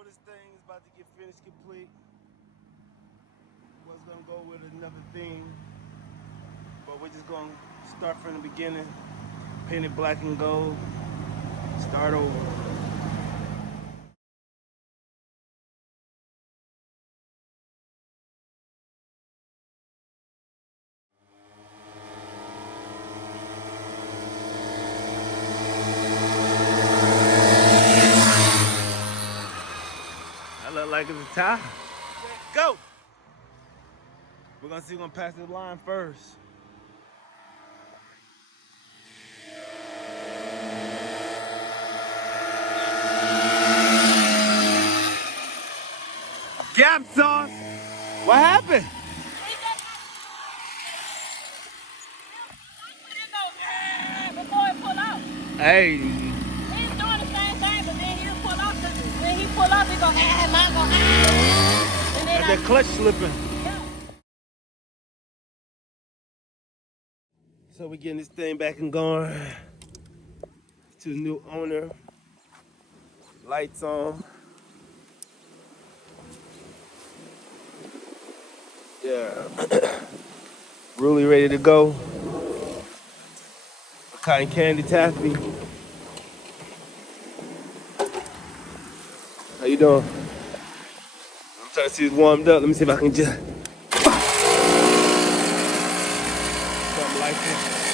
know this thing is about to get finished complete. Was gonna go with another theme, but we're just gonna start from the beginning, paint it black and gold, start over. I look like it's a tie. Go! We're gonna see who's gonna pass the line first. Gap sauce! What happened? Before it pull out. Hey. He's doing the same thing, but then he'll pull off. When he pull off, he go, mine go, and then That clutch slipping. Yeah. So we're getting this thing back and going to the new owner. Lights on. Yeah. Really ready to go. Cotton candy taffy. How you doing? I'm trying to see it's warmed up. Let me see if I can just something like this.